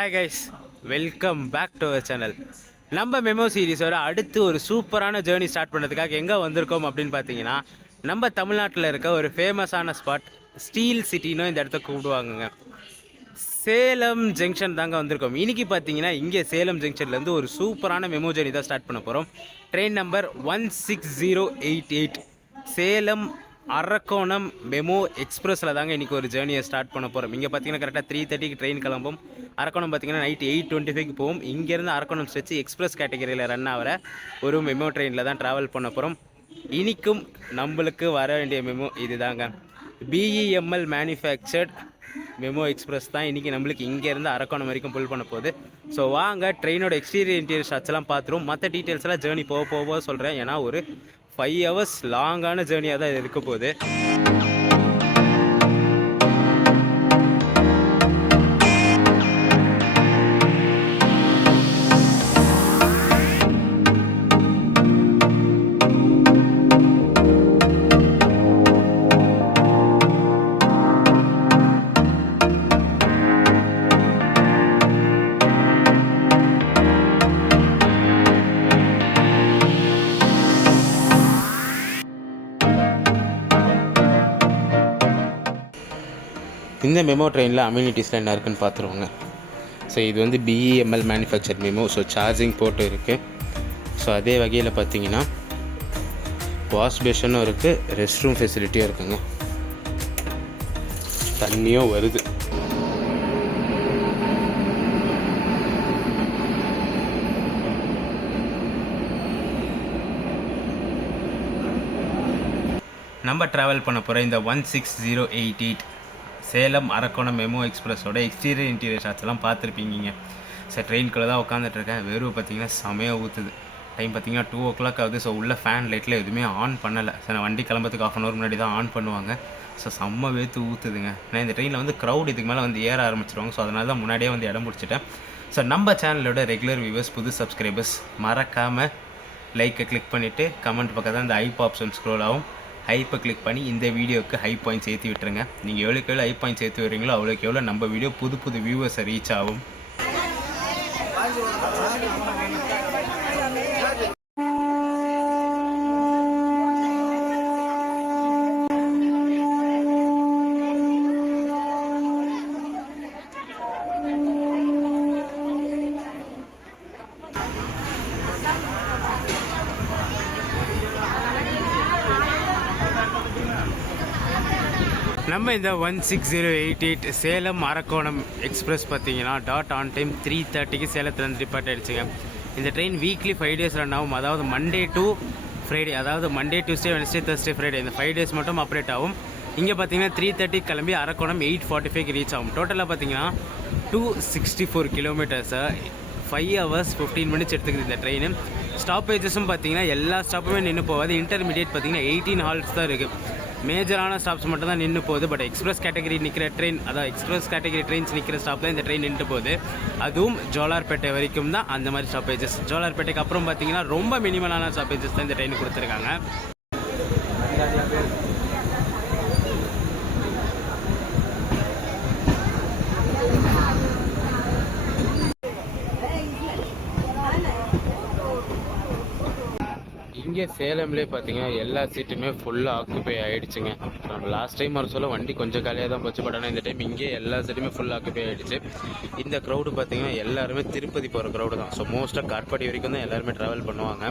Hi guys, welcome back to our channel. நம்ம memo சீரிஸோட அடுத்து ஒரு சூப்பரான ஜேர்னி ஸ்டார்ட் பண்ணுறதுக்காக எங்கே வந்திருக்கோம் அப்படின்னு பார்த்தீங்கன்னா, நம்ம தமிழ்நாட்டில் இருக்க ஒரு ஃபேமஸான ஸ்பாட் ஸ்டீல் சிட்டின்னு இந்த இடத்த கூப்பிடுவாங்கங்க. சேலம் ஜங்ஷன் தாங்க வந்திருக்கோம். இன்றைக்கி பார்த்தீங்கன்னா இங்கே சேலம் ஜங்ஷன்லேருந்து ஒரு சூப்பரான மெமோ ஜேர்னி தான் ஸ்டார்ட் பண்ண போகிறோம். Train number 16088 Salem Arakkonam MEMU எக்ஸ்பிரஸில் தாங்க இன்றைக்கி ஒரு ஜேர்னியை ஸ்டார்ட் பண்ண போகிறோம். இங்கே பார்த்தீங்கன்னா கரெக்டாக 3:30க்கு ட்ரெயின் கிளம்பும். அரக்கோணம் பார்த்தீங்கன்னா நைட் 8:25க்கு போகும். இங்கேருந்து அரக்கோணம் ஸ்ட்ரெச் எக்ஸ்பிரஸ் கேட்டகரியில் ரன் ஆகிற ஒரு மெமோ ட்ரெயினில் தான் ட்ராவல் பண்ண போகிறோம். இன்றைக்கும் நம்மளுக்கு வர வேண்டிய மெமோ இது தாங்க. BEML மேனுஃபேக்சர்ட் மெமோ எக்ஸ்பிரஸ் தான் இன்றைக்கி நம்மளுக்கு இங்கேருந்து அரக்கோணம் வரைக்கும் புல் பண்ண போகுது. ஸோ வாங்க ட்ரெயினோட எக்ஸ்டீரியர் இன்டீரியர் ஷாட்ஸ்லாம் பார்த்துருவோம். மற்ற டீட்டெயில்ஸ்லாம் ஜேர்னி போக சொல்கிறேன். ஏன்னா ஒரு 5 hours லாங்கான ஜேர்னியாக தான் இருக்க போகுது. இந்த மெமோ ட்ரெயினில் அம்யூனிட்டிஸ்லாம் என்ன இருக்குன்னு பார்த்துருவாங்க. ஸோ இது வந்து BEML manufacture memo. So charging board இருக்குது. ஸோ அதே வகையில் பார்த்தீங்கன்னா வாஷ் பேஷனும் இருக்குது, ரெஸ்ட் ரூம் ஃபெசிலிட்டியும் இருக்குங்க. தண்ணியும் வருது. நம்ம ட்ராவல் பண்ண போகிற இந்த 16088 சேலம் அரக்கோணம் மெமோ எக்ஸ்பிரஸோட எக்ஸ்டீரியர் இன்டீரியர் ஷாட்ஸ்லாம் பார்த்துருப்பீங்க. சார் ட்ரெயின்குள்ளே தான் உட்காந்துட்ருக்கேன். வெறும் பார்த்தீங்கன்னா செமையாக ஊற்றுது. டைம் பார்த்தீங்கன்னா 2 o'clock ஆகுது. ஸோ உள்ள ஃபேன் லைட்டில் எதுவுமே ஆன் பண்ணலை. சார் நான் வண்டி கிளம்புறதுக்கு 1/2 hour முன்னாடி தான் ஆன் பண்ணுவாங்க. ஸோ செம்ம வேற்று ஊற்றுதுங்க. நான் இந்த ட்ரெயினில் வந்து க்ரௌட் இதுக்கு மேலே வந்து ஏற ஆரம்பிச்சிருவாங்க. ஸோ அதனால தான் முன்னாடியே வந்து இடம் பிடிச்சிட்டேன். ஸோ நம்ம சேனலோட ரெகுலர் வியூவர்ஸ், புது சப்ஸ்கிரைபர்ஸ் மறக்காமல் லைக்கை கிளிக் பண்ணிவிட்டு கமெண்ட் பக்கத்தில் அந்த ஐப் ஆப்ஷன் ஸ்க்ரோல் ஆகும். ஹைப்பை கிளிக் பண்ணி இந்த வீடியோவுக்கு ஹை பாயிண்ட்ஸ் ஏற்றி விட்டுருங்க. நீங்கள் எவ்வளோக்கு எவ்வளோ ஹை பாயிண்ட்ஸ் ஏற்றி வரீங்களோ அவ்வளோக்கு எவ்வளோ நம்ம வீடியோ புது வியூவர்ஸை ரீச் ஆகும். நம்ம இந்த 16088 சேலம் அரக்கோணம் எக்ஸ்பிரஸ் பார்த்தீங்கன்னா டாட் ஆன் டைம் 3:30க்கு சேலத்துலேருந்து டிபார்ட் ஆகிடுச்சுங்க. இந்த ட்ரெயின் வீக்லி 5 days ரன் ஆகும். அதாவது மண்டே டு ஃப்ரைடே, அதாவது Monday, Tuesday, Wednesday, Thursday, Friday இந்த 5 days மட்டும் ஆப்ரேட் ஆகும். இங்கே பார்த்தீங்கன்னா 3:30 கிளம்பி அரக்கோணம் 8:45க்கு ரீச் ஆகும். டோட்டலாக பார்த்தீங்கன்னா 264 kilometers, 5 hours 15 minutes எடுத்துக்குது இந்த ட்ரெயின். ஸ்டாப்பேஜஸும் பார்த்தீங்கன்னா எல்லா ஸ்டாப்புமே நின்று போகாது. இன்டர்மீடியேட் பார்த்தீங்கன்னா 18 halts தான் இருக்குது. மேஜரான ஸ்டாப்ஸ் மட்டும் தான் நின்று போகுது. பட் எக்ஸ்பிரஸ் கேட்டகரி நிற்கிற ட்ரெயின், அதாவது எக்ஸ்பிரஸ் கேட்டகரி ட்ரெயின்ஸ் நிற்கிற ஸ்டாப் தான் இந்த ட்ரெயின் நின்று போகுது. அதுவும் ஜோலார்பேட்டை வரைக்கும் தான் அந்த மாதிரி ஸ்டாப்பேஜஸ். ஜோலார்பேட்டைக்கு அப்புறம் பார்த்தீங்கன்னா ரொம்ப மினிமலான ஸ்டாப்பேஜஸ் தான் இந்த ட்ரெயின் கொடுத்துருக்காங்க. இங்கே சேலம்லேயே பார்த்தீங்கன்னா எல்லா சீட்டுமே ஃபுல்லாக ஆக்குப்பை ஆகிடுச்சுங்க. நம்ம லாஸ்ட் டைம் வர சொல்ல வண்டி கொஞ்சம் காலியாக தான் போச்சு. பட் ஆனால் இந்த டைம் இங்கே எல்லா சீட்டுமே ஃபுல்லாக ஆக்குப்பை ஆகிடுச்சு. இந்த க்ரௌடு பார்த்தீங்கன்னா எல்லாருமே திருப்பதி போகிற க்ரௌடு தான். ஸோ மோஸ்ட்டாக காட்பாடி வரைக்கும் தான் எல்லாருமே ட்ராவல் பண்ணுவாங்க.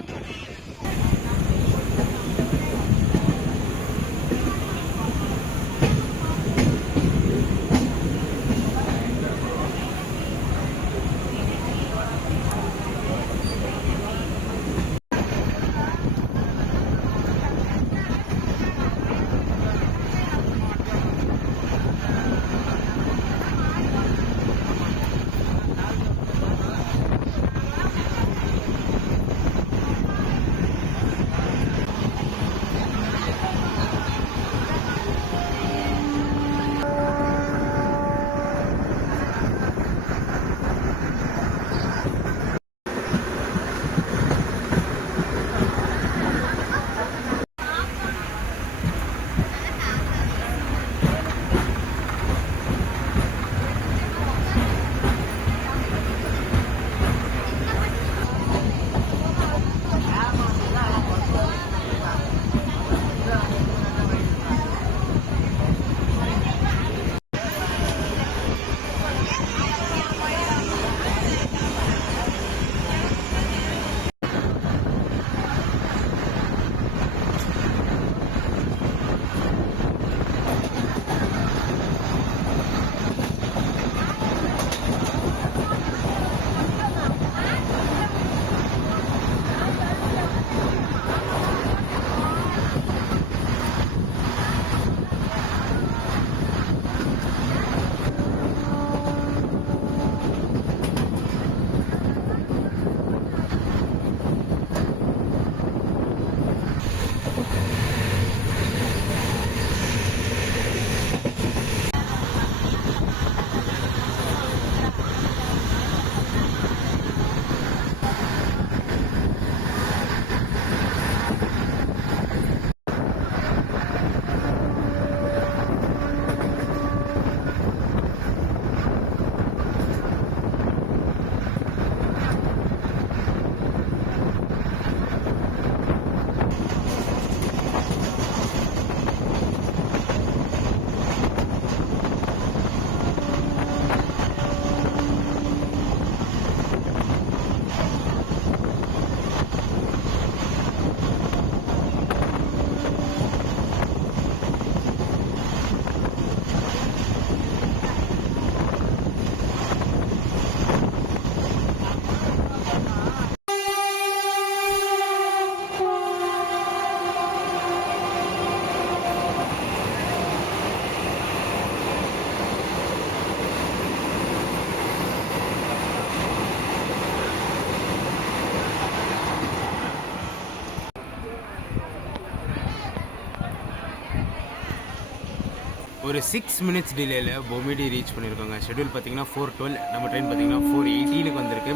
ஒரு 6 மினிட்ஸ் டிலேயில் பொமிடி ரீச் பண்ணியிருக்கோங்க. ஷெட்யூல் பார்த்தீங்கன்னா 4:12, நம்ம ட்ரெயின் பார்த்தீங்கன்னா 4:18க்கு வந்திருக்கு.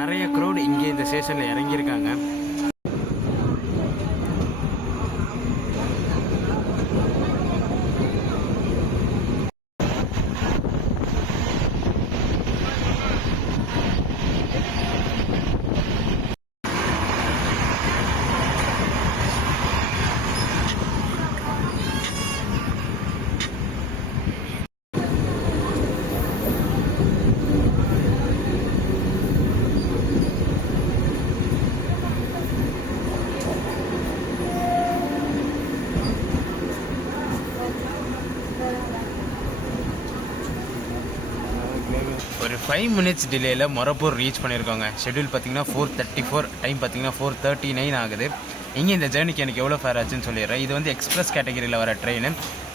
நிறைய க்ரௌட் இங்கே இந்த ஸ்டேஷனில் இறங்கியிருக்காங்க. ஒரு 5 மினிட்ஸ் டிலேயில் மொரப்பூர் ரீச் பண்ணியிருக்கோங்க. ஷெட்யூல் பார்த்தீங்கன்னா 4:34, டைம் பார்த்தீங்கன்னா 4:39 ஆகுது. இங்கே இந்த ஜேர்னிக்கு எனக்கு எவ்வளோ ஃபேர் ஆச்சுன்னு சொல்லிடுறேன். இது வந்து எக்ஸ்பிரஸ் கேட்டகரியில் வர ட்ரெயின்.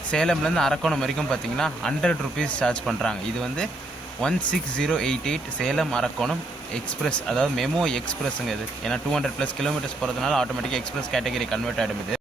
சேலம்லேருந்து அரக்கோணம் வரைக்கும் பார்த்தீங்கன்னா 100 ருபீஸ் சார்ஜ் பண்ணுறாங்க. இது வந்து 16088 சேலம் அரக்கோணம் எக்ஸ்பிரஸ், அதாவது மெமோ எக்ஸ்பிரஸுங்க இது. ஏன்னா 200+ கிலோமீட்டர்ஸ் போகிறதுனால ஆட்டோமேட்டிக்காக எக்ஸ்பிரஸ் கேட்டகரி கன்வெர்ட் ஆகிடும். இது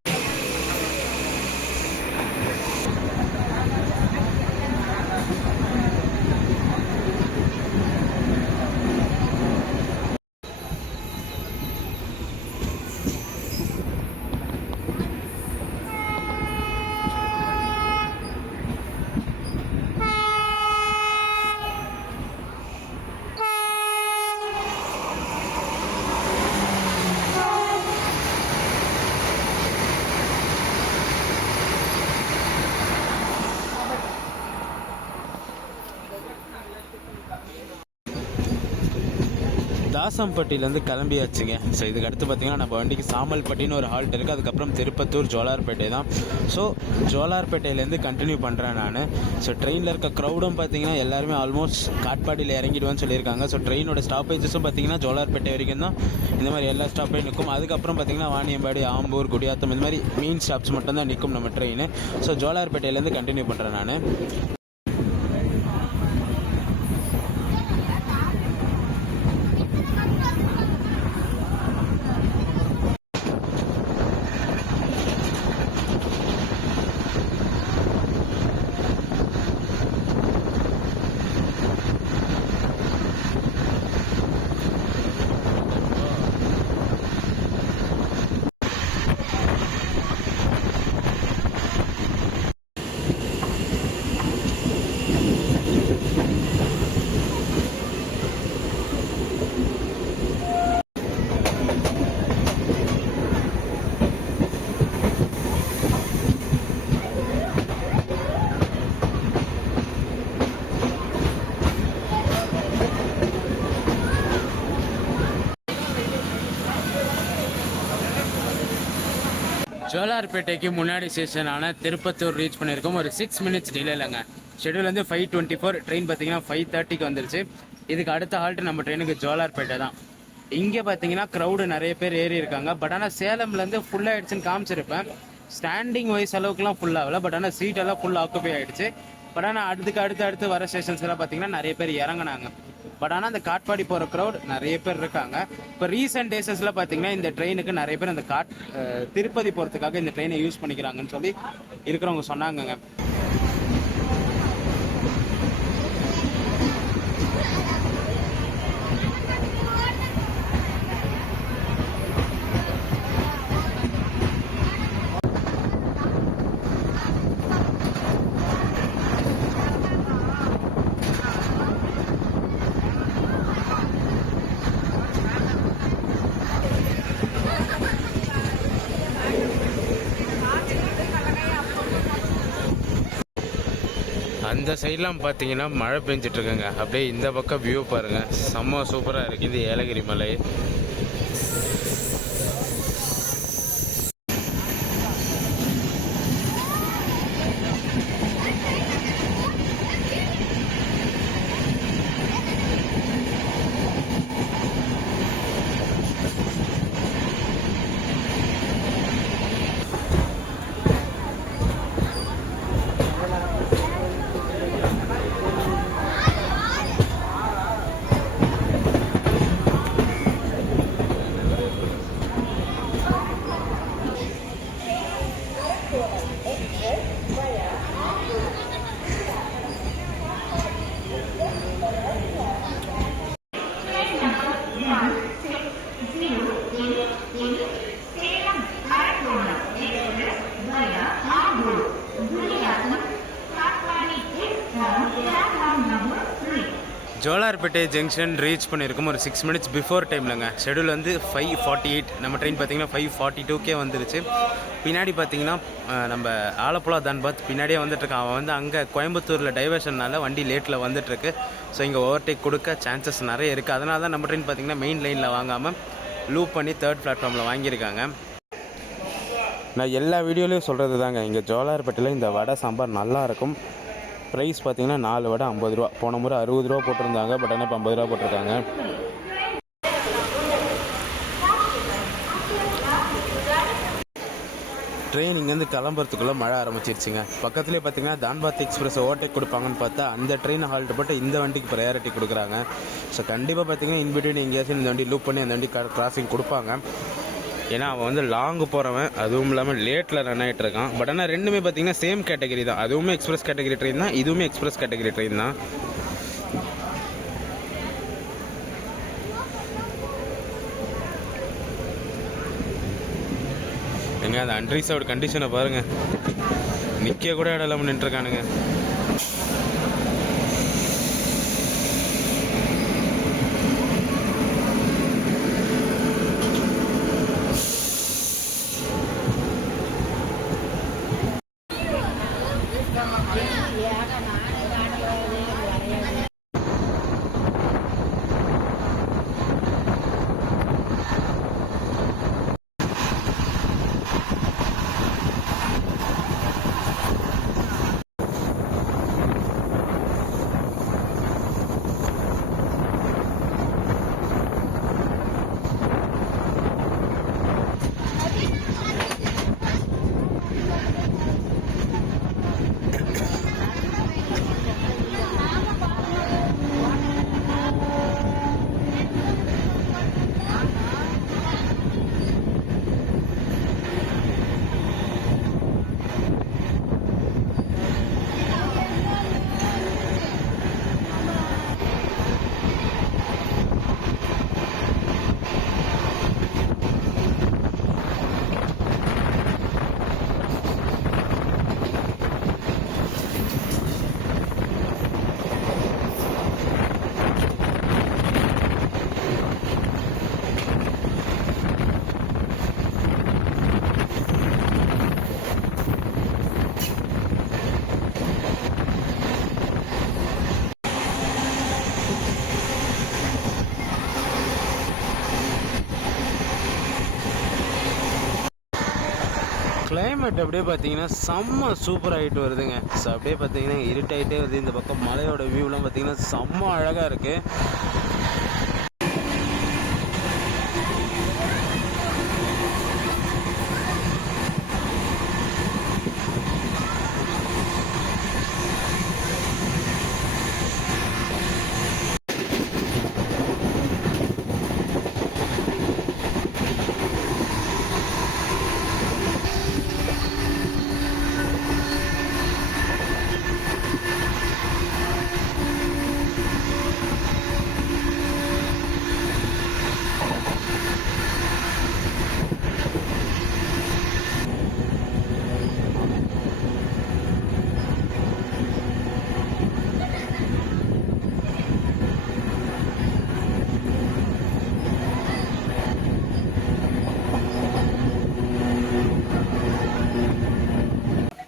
தாசம்பட்டியிலேருந்து கிளம்பியாச்சுங்க. ஸோ இதுக்கு அடுத்து பார்த்திங்கன்னா நம்ம வண்டிக்கு சாமல்பட்டின்னு ஒரு ஹால்ட் இருக்குது. அதுக்கப்புறம் திருப்பத்தூர், ஜோலார்பேட்டை தான். ஸோ ஜோலார்பேட்டையிலேருந்து கண்டினியூ பண்ணுறேன் நான். ஸோ ட்ரெயினில் இருக்க க்ரௌடும் பார்த்திங்கன்னா எல்லாருமே ஆல்மோஸ்ட் காட்பாடியில் இறங்கிடுவேன்னு சொல்லியிருக்காங்க. ஸோ ட்ரெயினோட ஸ்டாப்பேஜஸும் பார்த்திங்கன்னா ஜோலார்பேட்டை வரைக்கும் தான் இந்த மாதிரி எல்லா ஸ்டாப்பையும் நிற்கும். அதுக்கப்புறம் பார்த்திங்கன்னா வாணியம்பாடி, ஆம்பூர், குடியாத்தம் இந்த மாதிரி மெயின் ஸ்டாப்ஸ் மட்டும்தான் நிற்கும் நம்ம ட்ரெயின். ஸோ ஜோலார்பேட்டையிலேருந்து கண்டினியூ பண்ணுறேன் நான். ஜோலார்பேட்டைக்கு முன்னாடி ஸ்டேஷனான திருப்பத்தூர் ரீச் பண்ணியிருக்கோம். ஒரு 6 மினிட்ஸ் டிலேலங்க. ஷெட்யூல் வந்து 5:24, ட்ரெயின் பார்த்தீங்கன்னா 5:30க்கு வந்துருச்சு. இதுக்கு அடுத்த ஹால்ட்டு நம்ம ட்ரெயினுக்கு ஜோலார்பேட்டை தான். இங்கே பார்த்தீங்கன்னா க்ரௌடு நிறைய பேர் ஏறி இருக்காங்க. பட் ஆனால் சேலம்லேருந்து ஃபுல் ஆகிடுச்சுன்னு காமிச்சிருப்பேன். ஸ்டாண்டிங் வைஸ் அளவுக்குலாம் ஃபுல் ஆகலை. பட் ஆனால் சீட்டெல்லாம் ஃபுல் ஆக்குப்பை ஆகிடுச்சு. பட் ஆனால் அடுத்து வர ஸ்டேஷன்ஸ் எல்லாம் பார்த்தீங்கன்னா நிறைய பேர் இறங்கினாங்க. பட் ஆனால் அந்த காட்பாடி போகிற க்ரௌட் நிறைய பேர் இருக்காங்க. இப்போ ரீசெண்ட் டேஸஸில் பார்த்தீங்கன்னா இந்த ட்ரெயினுக்கு நிறைய பேர் அந்த திருப்பதி போகிறதுக்காக இந்த ட்ரெயினை யூஸ் பண்ணிக்கிறாங்கன்னு சொல்லி இருக்கிறவங்க சொன்னாங்கங்க. அந்த சைட்லாம் பார்த்தீங்கன்னா மழை பெஞ்சிட்ருக்குங்க. அப்படியே இந்த பக்கம் வியூ பாருங்கள், செம்ம சூப்பராக இருக்குது. இது ஏலகிரி மலை. ஜோலார்பேட்டை ஜங்ஷன் ரீச் பண்ணியிருக்கோம் ஒரு 6 minutes பிஃபோர் டைம்லங்க. ஷெடியூல் வந்து 5:48, நம்ம ட்ரெயின் பார்த்தீங்கன்னா 5:42 வந்துருச்சு. பின்னாடி பார்த்தீங்கன்னா நம்ம ஆலப்புழா தன்பாத் பின்னாடியே வந்துட்டுருக்கான். அவன் வந்து அங்கே கோயம்புத்தூரில் டைவர்ஷனால் வண்டி லேட்டில் வந்துட்டுருக்கு. ஸோ இங்கே ஓவர்டேக் கொடுக்க சான்சஸ் நிறைய இருக்குது. அதனால தான் நம்ம ட்ரெயின் பார்த்தீங்கன்னா மெயின் லைனில் வாங்காமல் லூப் பண்ணி 3rd பிளாட்ஃபார்மில் வாங்கியிருக்காங்க. நான் எல்லா வீடியோலையும் சொல்கிறது தாங்க, இங்கே ஜோலார்பேட்டையில் இந்த வடை சாம்பார் நல்லாயிருக்கும். ப்ரைஸ் பார்த்தீங்கன்னா 4 வடை 50 ரூபா. போன முறை 60 ரூபா போட்டிருந்தாங்க, பட் ஆனால் இப்போ 50 ரூபா போட்டிருக்காங்க. ட்ரெயின் இங்கேருந்து கிளம்புறதுக்குள்ளே மழை ஆரம்பிச்சிருச்சுங்க. பக்கத்துலேயே பார்த்தீங்கன்னா தான்பாத் எக்ஸ்பிரஸ் ஓவர்டேக் கொடுப்பாங்கன்னு பார்த்தா அந்த ட்ரெயின் ஹால்ட் போட்டு இந்த வண்டிக்கு ப்ரையாரிட்டி கொடுக்குறாங்க. ஸோ கண்டிப்பாக பார்த்தீங்கன்னா இன்பிட்வீன் எங்கேயாச்சும் இந்த வண்டி லூப் பண்ணி அந்த வண்டி கிராசிங் கொடுப்பாங்க. ஏன்னா அவன் வந்து லாங்கு போகிறவன், அதுவும் இல்லாமல் லேட்டில் ரன் ஆகிட்டு இருக்கான். பட் ஆனால் ரெண்டுமே பார்த்தீங்கன்னா சேம் கேட்டகரி தான். அதுவுமே எக்ஸ்பிரஸ் கேட்டகரி ட்ரெயின் தான், இதுவுமே எக்ஸ்பிரஸ் கேட்டகரி ட்ரெயின் தான். எங்க அந்த அன்ரிசர்வ்டு கண்டிஷனை பாருங்கள், நிற்க கூட இடம் இல்லாமல் நின்றுருக்கானுங்க. கிளைமேட் அப்படியே பார்த்தீங்கன்னா செம்ம சூப்பர் ஆகிட்டு வருதுங்க. ஸோ அப்படியே பார்த்தீங்கன்னா இருட்டாகிட்டே வருது. இந்த பக்கம் மலையோட வியூலாம் பார்த்தீங்கன்னா செம்ம அழகாக இருக்குது.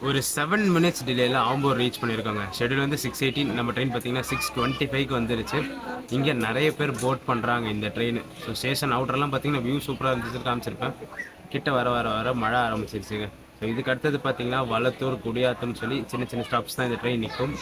ஒரு 7 minutes டிலேயில் ஆம்பூர் ரீச் பண்ணியிருக்காங்க. ஷெடியூல் வந்து 6:18, நம்ம ட்ரெயின் பார்த்தீங்கன்னா 6:25 வந்துருச்சு. இங்கே நிறைய பேர் போட் பண்ணுறாங்க இந்த ட்ரெயின். ஸோ ஸ்டேஷன் அவுட்டர்லாம் பார்த்தீங்கன்னா வியூ சூப்பராக இருந்துச்சு, காமிச்சிருப்பேன். கிட்ட வர வர வர மழை ஆரம்பிச்சிருச்சுங்க. ஸோ இதுக்கு அடுத்தது பார்த்தீங்கன்னா வளத்தூர், குடியாத்தம்னு சொல்லி சின்ன சின்ன ஸ்டாப்ஸ் தான் இந்த ட்ரெயின் நிற்கும்.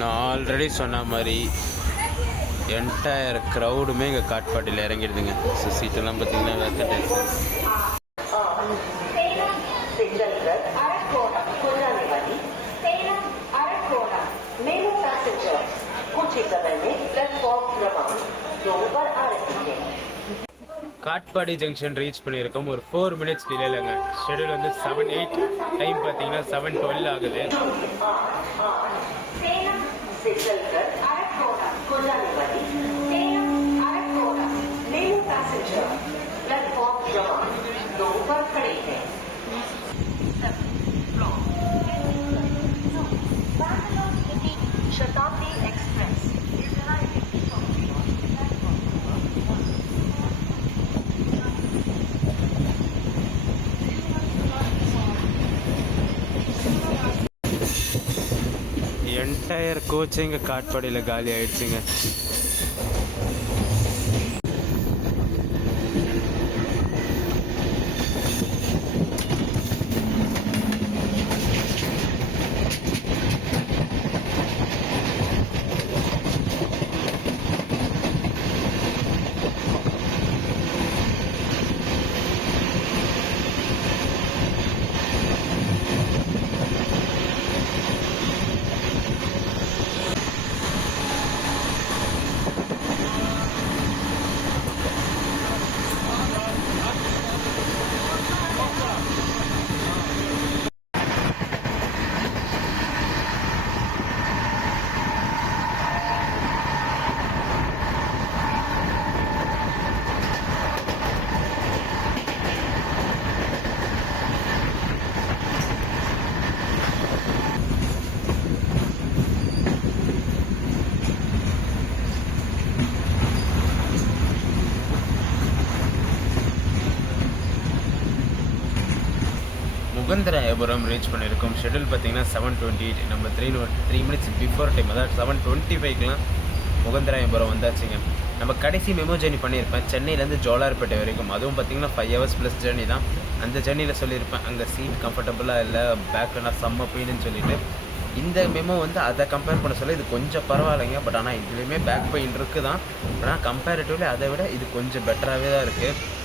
நான் ஆல்ரெடி சொன்ன மாதிரி என்டையர் க்ரௌடுமே இங்கே காட்பாடியில் இறங்கிடுதுங்க. ஸோ சீட்டெல்லாம் பார்த்தீங்கன்னா வேக்கண்ட் இருக்குது. காட்பாடி ஜங்ஷன் ரீச் பண்ணியிருக்கோம். ஒரு 4 மினிட்ஸ் டிலேலங்க. ஷெடியூல் வந்து 7:08, டைம் பார்த்தீங்கன்னா 7:12 ஆகுது. शताब्दी एक्सप्रेस என்டையர் கோச் இங்கே காட்பாடியில் காலி ஆயிடுச்சுங்க. முகந்தராயபுரம் ரீச் பண்ணியிருக்கோம். ஷெடியூல் பார்த்தீங்கன்னா 7:28. நம்ம 3 மினிட்ஸ் பிஃபோர் டைம், அதாவது 7:25க்கெலாம் முகந்தராயபுரம் வந்தாச்சுங்க. நம்ம கடைசி மெமோ ஜேர்னி பண்ணியிருப்பேன் சென்னையிலேருந்து ஜோலார்பேட்டை வரைக்கும். அதுவும் பார்த்தீங்கன்னா 5 ஹவர்ஸ் ப்ளஸ் ஜேர்னி தான். அந்த ஜேர்னியில் சொல்லியிருப்பேன் அங்கே சீட் கம்ஃபர்டபுளாக இல்லை, பேக்கில் நான் செம்ம பெயின்னு சொல்லிவிட்டு. இந்த மெமோ வந்து அதை கம்பேர் பண்ண சொல்ல இது கொஞ்சம் பரவாயில்லைங்க. பட் ஆனால் இதுலேயுமே பேக் பெயின் இருக்குது தான். ஆனால் கம்பேரிட்டிவ்லி அதை விட இது கொஞ்சம் பெட்டராகவே தான் இருக்குது.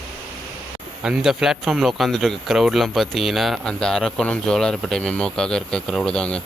அந்த பிளாட்ஃபார்மில் உட்காந்துட்டு இருக்க க்ரௌட்லாம் பார்த்தீங்கன்னா அந்த அரக்கோணம் ஜோலார்பேட்டை மெமோக்காக இருக்க க்ரௌடு தாங்க.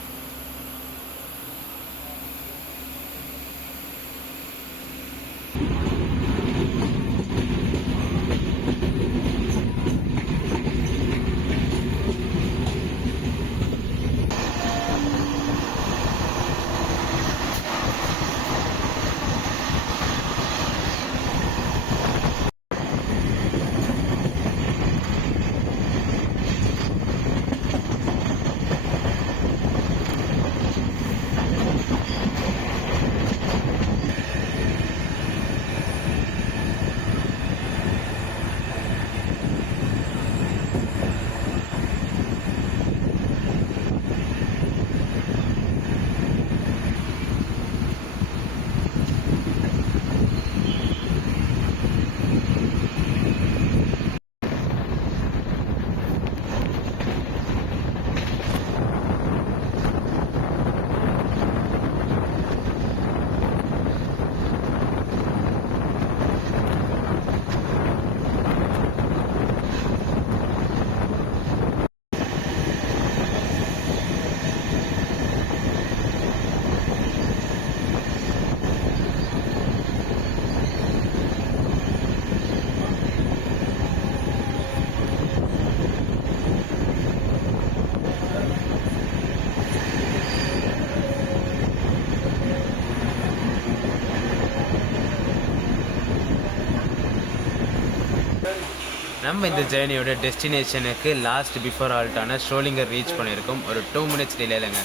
நம்ம இந்த ஜேர்னியோட டெஸ்டினேஷனுக்கு லாஸ்ட் பிஃபோர் ஆல்ட்டான ஷோலிங்கர் ரீச் பண்ணியிருக்கோம். ஒரு 2 மினிட்ஸ் டிலேலங்க.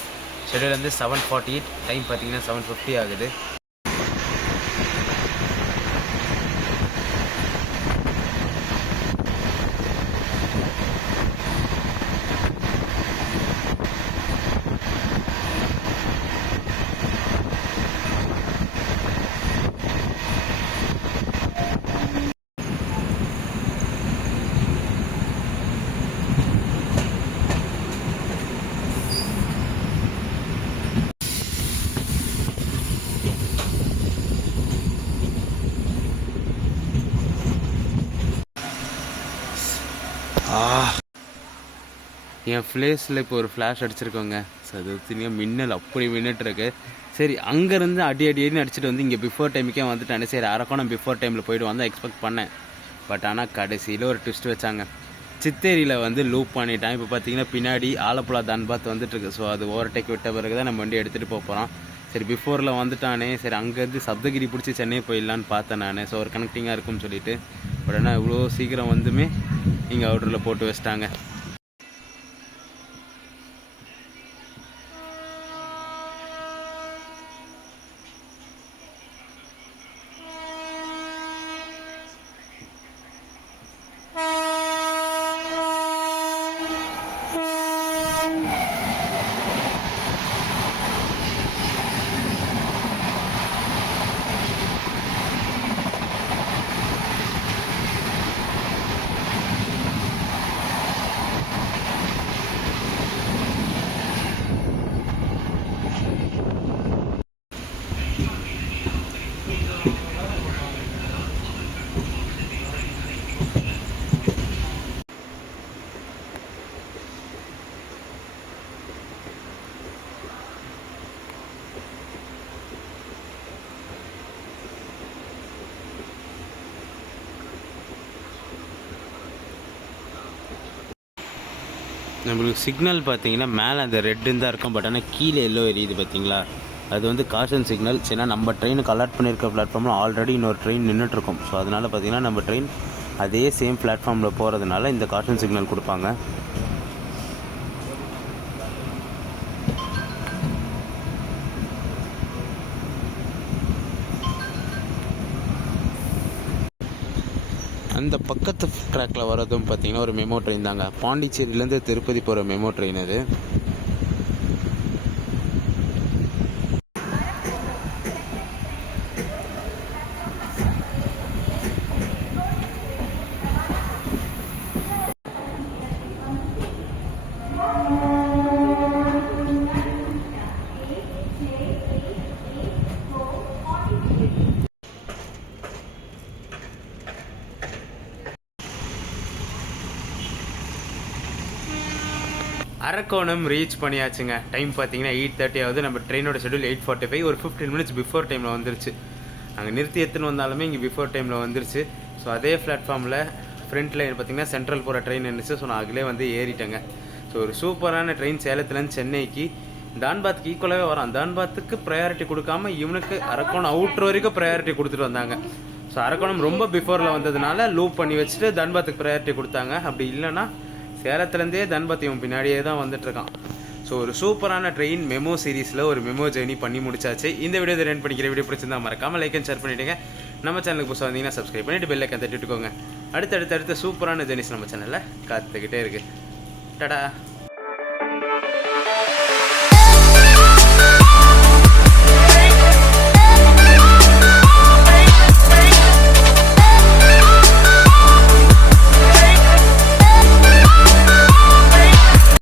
ஷெடியூல் வந்து 7:48, டைம் பார்த்தீங்கன்னா 7:50 ஆகுது. என் ஃப்ளேஸில் இப்போ ஒரு ஃப்ளாஷ் அடிச்சிருக்கோங்க. ஸோ அது ஒத்துனியாக மின்னல் அப்படி மின்னிட்டுருக்கு. சரி அங்கேருந்து அடின்னு அடிச்சுட்டு வந்து இங்கே பிஃபோர் டைமுக்கே வந்துட்டானே. சரி அரக்கோணம் பிஃபோர் டைமில் போய்ட்டு வந்து எக்ஸ்பெக்ட் பண்ணேன். பட் ஆனால் கடைசியில் ஒரு ட்விஸ்ட் வச்சாங்க. சித்தேரியில் வந்து லூப் பண்ணிட்டான். இப்போ பார்த்தீங்கன்னா பின்னாடி ஆலப்புழா தான்பாத் வந்துட்டுருக்கு. ஸோ அது ஓவர்டேக் விட்ட பிறகு தான் நம்ம வண்டி எடுத்துகிட்டு போகிறோம். சரி பிஃபோரில் வந்துட்டானே, சரி அங்கேருந்து சப்தகிரி பிடிச்சி சென்னை போயிடலான்னு பார்த்தேன் நான். ஸோ ஒரு கனெக்டிங்காக இருக்கும்னு சொல்லிட்டு. பட் ஆனால் இவ்வளோ சீக்கிரம் வந்துமே இங்கே அவுட்டரில் போட்டு வச்சிட்டாங்க. நம்மளுக்கு சிக்னல் பார்த்தீங்கன்னா மேலே அந்த ரெட்டுன்னு தான் இருக்கும். பட் ஆனால் கீழே எல்லோ எரியுது பார்த்தீங்களா, அது வந்து காஷன் சிக்னல். சரினா நம்ம ட்ரெயினுக்கு அலாட் பண்ணியிருக்க பிளாட்ஃபார்மில் ஆல்ரெடி இன்னொரு ட்ரெயின் நின்றுட்டுருக்கும். ஸோ அதனால் பார்த்தீங்கன்னா நம்ம ட்ரெயின் அதே சேம் பிளாட்ஃபார்மில் போகிறதுனால இந்த காஷன் சிக்னல் கொடுப்பாங்க. அந்த பக்கத்து ட்ராக்கில் வரதும் பார்த்திங்கன்னா ஒரு மெமோ ட்ரெயின் தாங்க. பாண்டிச்சேரியிலேருந்து திருப்பதி போகிற மெமோ ட்ரெயின் அது. அரக்கோணம் ரீச் பண்ணியாச்சுங்க. டைம் பார்த்தீங்கன்னா 8:30 ஆகுது. நம்ம ட்ரெயினோட ஷெடியூல் 8:45. ஒரு 15 மினிட்ஸ் பிஃபோர் டைமில் வந்துருச்சு. நாங்கள் நிறுத்தி எடுத்துன்னு வந்தாலுமே இங்கே பிஃபோர் டைமில் வந்துருச்சு. ஸோ அதே பிளாட்ஃபார்மில் ஃப்ரண்ட் லைன் பார்த்தீங்கன்னா சென்ட்ரல் போகிற ட்ரெயின் இருந்துச்சு. ஸோ நான் அதிலே வந்து ஏறிட்டேங்க. ஸோ ஒரு சூப்பரான ட்ரெயின் சேலத்துலேருந்து சென்னைக்கு. தான்பாத்துக்கு ஈக்குவலாகவே வரான். தான்பாத்துக்கு ப்ரையாரிட்டி கொடுக்காம இவனுக்கு அரக்கோணம் அவுட்ரு வரைக்கும் ப்ரையாரிட்டி கொடுத்துட்டு வந்தாங்க. ஸோ அரக்கோணம் ரொம்ப பிஃபோரில் வந்ததுனால லூப் பண்ணி வச்சுட்டு தான்பாத்துக்கு ப்ரையாரிட்டி கொடுத்தாங்க. அப்படி இல்லைன்னா சேலத்துலேருந்தே தன்பாத் இவன் பின்னாடியே தான் வந்துட்டுருக்கான். ஸோ ஒரு சூப்பரான ட்ரெயின் மெமோ சீரீஸில் ஒரு மெமோ ஜேர்னி பண்ணி முடிச்சாச்சு. இந்த வீடியோ ரன் பண்ணிக்கிற வீடியோ பிடிச்சிருந்தா மறக்காமல் லைக் அண்ட் ஷேர் பண்ணிவிடுங்க. நம்ம சேனலுக்கு புதுசாக வந்தீங்கன்னா சப்ஸ்கிரைப் பண்ணிவிட்டு பெல் ஐக்கான் தட்டிட்டுக்கோங்க. அடுத்த சூப்பரான ஜேர்னிஸ் நம்ம சேனலில் காத்துக்கிட்டே இருக்குது. டடா.